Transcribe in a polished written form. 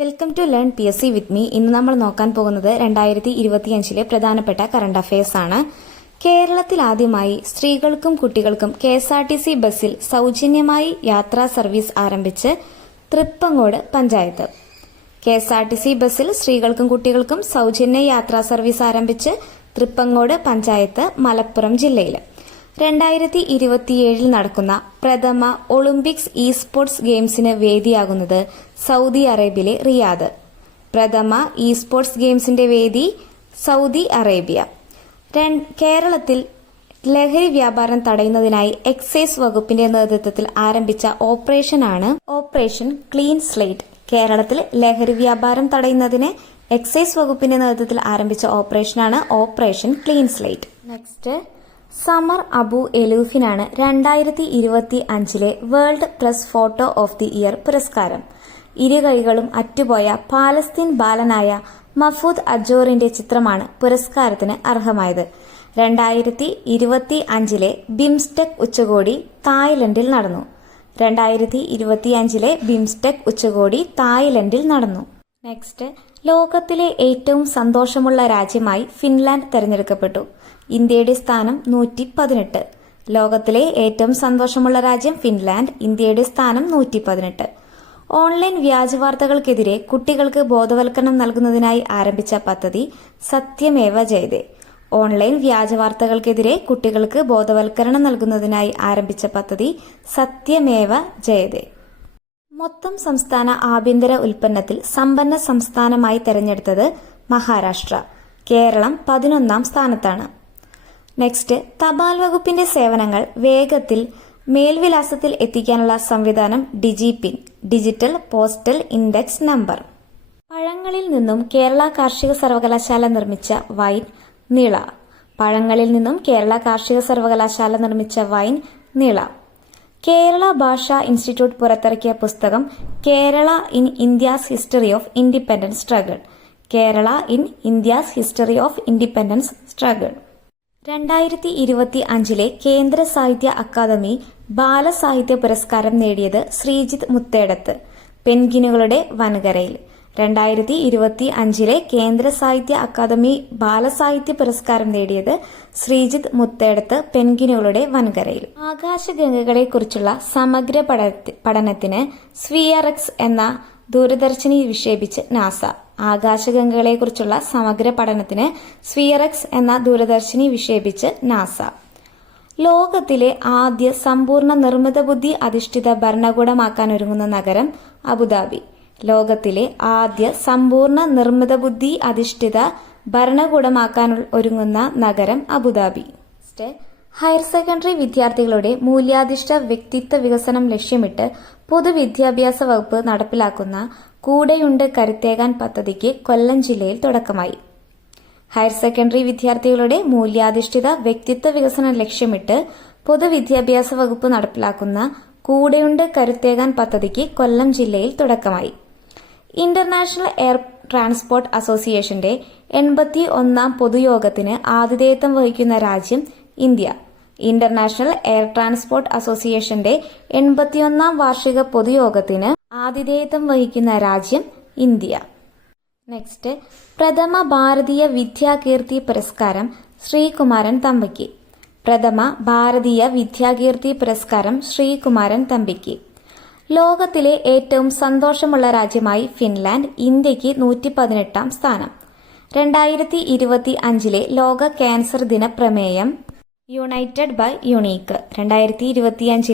Welcome to learn PSC with me. ഇന്ന് നമ്മൾ നോക്കാൻ പോകുന്നത് 2025 പ്രധാനപ്പെട്ട കറണ്ട് അഫയേഴ്സ് ആണ്. കേരളത്തിൽ ആദ്യമായി സ്ത്രീകൾക്കും കുട്ടികൾക്കും KSRTC ബസ്സിൽ സൗജന്യമായി യാത്രാ സർവീസ് ആരംഭിച്ച് തൃപ്പങ്ങോട് പഞ്ചായത്ത്. KSRTC ബസ്സിൽ സ്ത്രീകൾക്കും കുട്ടികൾക്കും സൗജന്യ യാത്രാ സർവീസ് ആരംഭിച്ച് തൃപ്പങ്ങോട് പഞ്ചായത്ത്, മലപ്പുറം ജില്ലയിൽ. 2027 നടക്കുന്ന പ്രഥമ ഒളിമ്പിക്സ് സ്പോർട്സ് ഗെയിംസിന് വേദിയാകുന്നത് സൗദി അറേബ്യയിലെ റിയാദ്. പ്രഥമ സ്പോർട്സ് ഗെയിംസിന്റെ വേദി സൗദി അറേബ്യ. കേരളത്തിൽ ലഹരി വ്യാപാരം തടയുന്നതിനായി എക്സൈസ് വകുപ്പിന്റെ നേതൃത്വത്തിൽ ആരംഭിച്ച ഓപ്പറേഷനാണ് ഓപ്പറേഷൻ ക്ലീൻ സ്ലേറ്റ്. കേരളത്തിൽ ലഹരി വ്യാപാരം തടയുന്നതിന് എക്സൈസ് വകുപ്പിന്റെ നേതൃത്വത്തിൽ ആരംഭിച്ച ഓപ്പറേഷനാണ് operation clean slate. Next, Samar Abu എലൂഫിനാണ് 2025 world press photo of the year പുരസ്കാരം. ഇരുകൈകളും അറ്റുപോയ പാലസ്തീൻ ബാലനായ മഫൂദ് അജോറിന്റെ ചിത്രമാണ് പുരസ്കാരത്തിന് അർഹമായത്. 2025 ബിംസ്റ്റെക് ഉച്ചകോടി തായ്ലൻഡിൽ നടന്നു. 2025 ബിംസ്റ്റെക് ഉച്ചകോടി തായ്ലൻഡിൽ നടന്നു. നെക്സ്റ്റ്, ലോകത്തിലെ ഏറ്റവും സന്തോഷമുള്ള രാജ്യമായി ഫിൻലാൻഡ് തെരഞ്ഞെടുക്കപ്പെട്ടു. ഇന്ത്യയുടെ സ്ഥാനം 118. ലോകത്തിലെ ഏറ്റവും സന്തോഷമുള്ള രാജ്യം ഫിൻലാൻഡ്, ഇന്ത്യയുടെ സ്ഥാനം 118. ഓൺലൈൻ വ്യാജവാർത്തകൾക്കെതിരെ കുട്ടികൾക്ക് ബോധവൽക്കരണം നൽകുന്നതിനായി ആരംഭിച്ച പദ്ധതി സത്യമേവ ജയതേ. ഓൺലൈൻ വ്യാജവാർത്തകൾക്കെതിരെ കുട്ടികൾക്ക് ബോധവൽക്കരണം നൽകുന്നതിനായി ആരംഭിച്ച പദ്ധതി സത്യമേവ ജയതേ. മൊത്തം സംസ്ഥാന ആഭ്യന്തര ഉൽപ്പന്നത്തിൽ സമ്പന്ന സംസ്ഥാനമായി തെരഞ്ഞെടുത്തത് മഹാരാഷ്ട്ര. കേരളം 11ാം സ്ഥാനത്താണ്. നെക്സ്റ്റ്, തപാൽ വകുപ്പിന്റെ സേവനങ്ങൾ വേഗത്തിൽ മേൽവിലാസത്തിൽ എത്തിക്കാനുള്ള സംവിധാനം DIGIPIN, digital postal index number. പഴങ്ങളിൽ നിന്നും കേരള കാർഷിക സർവകലാശാല നിർമ്മിച്ച വൈൻ നിള. പഴങ്ങളിൽ നിന്നും കേരള കാർഷിക സർവകലാശാല നിർമ്മിച്ച വൈൻ നിള. കേരള ഭാഷാ ഇൻസ്റ്റിറ്റ്യൂട്ട് പുറത്തിറക്കിയ പുസ്തകം Kerala in India's history of independence struggle. Kerala in India's history of independence struggle. 2025 കേന്ദ്ര സാഹിത്യ അക്കാദമി ബാലസാഹിത്യ പുരസ്കാരം നേടിയത് ശ്രീജിത്ത് മുത്തേടത്ത്, പെൻഗ്വിനുകളുടെ വൻകരയിൽ. 2025 കേന്ദ്ര സാഹിത്യ അക്കാദമി ബാലസാഹിത്യ പുരസ്കാരം നേടിയത് ശ്രീജിത്ത് മുത്തേടത്ത്, പെൻഗ്വിനുകളുടെ വൻകരയിൽ. ആകാശഗംഗകളെക്കുറിച്ചുള്ള സമഗ്ര പഠനത്തിന് സ്ഫിയറക്സ് എന്ന ദൂരദർശിനി വിക്ഷേപിച്ച് നാസ. ആകാശഗംഗകളെക്കുറിച്ചുള്ള സമഗ്ര പഠനത്തിന് സ്ഫിയറക്സ് എന്ന ദൂരദർശിനി വിക്ഷേപിച്ച് നാസ. ലോകത്തിലെ ആദ്യ സമ്പൂർണ്ണ നിർമ്മിത ബുദ്ധി അധിഷ്ഠിത ഭരണകൂടമാക്കാനൊരുങ്ങുന്ന നഗരം അബുദാബി. ലോകത്തിലെ ആദ്യ സമ്പൂർണ്ണ നിർമ്മിത ബുദ്ധി അധിഷ്ഠിത ഭരണകൂടമാക്കാൻ ഒരുങ്ങുന്ന നഗരം അബുദാബി. ഹയർ സെക്കൻഡറി വിദ്യാർത്ഥികളുടെ മൂല്യാധിഷ്ഠ വ്യക്തിത്വ വികസനം ലക്ഷ്യമിട്ട് പൊതുവിദ്യാഭ്യാസ വകുപ്പ് നടപ്പിലാക്കുന്ന കൂടെയുണ്ട് കരുത്തേകാൻ പദ്ധതിക്ക് കൊല്ലം ജില്ലയിൽ തുടക്കമായി. ഹയർ സെക്കൻഡറി വിദ്യാർത്ഥികളുടെ മൂല്യാധിഷ്ഠിത വ്യക്തിത്വ വികസനം ലക്ഷ്യമിട്ട് പൊതുവിദ്യാഭ്യാസ വകുപ്പ് നടപ്പിലാക്കുന്ന കൂടെയുണ്ട് കരുത്തേകാൻ പദ്ധതിക്ക് കൊല്ലം ജില്ലയിൽ തുടക്കമായി. ഇന്റർനാഷണൽ എയർ ട്രാൻസ്പോർട്ട് അസോസിയേഷന്റെ 81ാം പൊതുയോഗത്തിന് ആതിഥേയത്വം വഹിക്കുന്ന രാജ്യം ഇന്ത്യ. ഇന്റർനാഷണൽ എയർ ട്രാൻസ്പോർട്ട് അസോസിയേഷന്റെ 81ാം വാർഷിക പൊതുയോഗത്തിന് ആതിഥേയത്വം വഹിക്കുന്ന രാജ്യം ഇന്ത്യ. നെക്സ്റ്റ്, പ്രഥമ ഭാരതീയ വിദ്യാകീർത്തി പുരസ്കാരം ശ്രീകുമാരൻ തമ്പിക്ക്. പ്രഥമ ഭാരതീയ വിദ്യാകീർത്തി പുരസ്കാരം ശ്രീകുമാരൻ തമ്പിക്ക്. ലോകത്തിലെ ഏറ്റവും സന്തോഷമുള്ള രാജ്യമായി ഫിൻലാൻഡ്, ഇന്ത്യക്ക് 118ാം സ്ഥാനം. 2025 ലോക ക്യാൻസർ ദിന പ്രമേയം യുണൈറ്റഡ് ബൈ യുണീക്ക്. 2025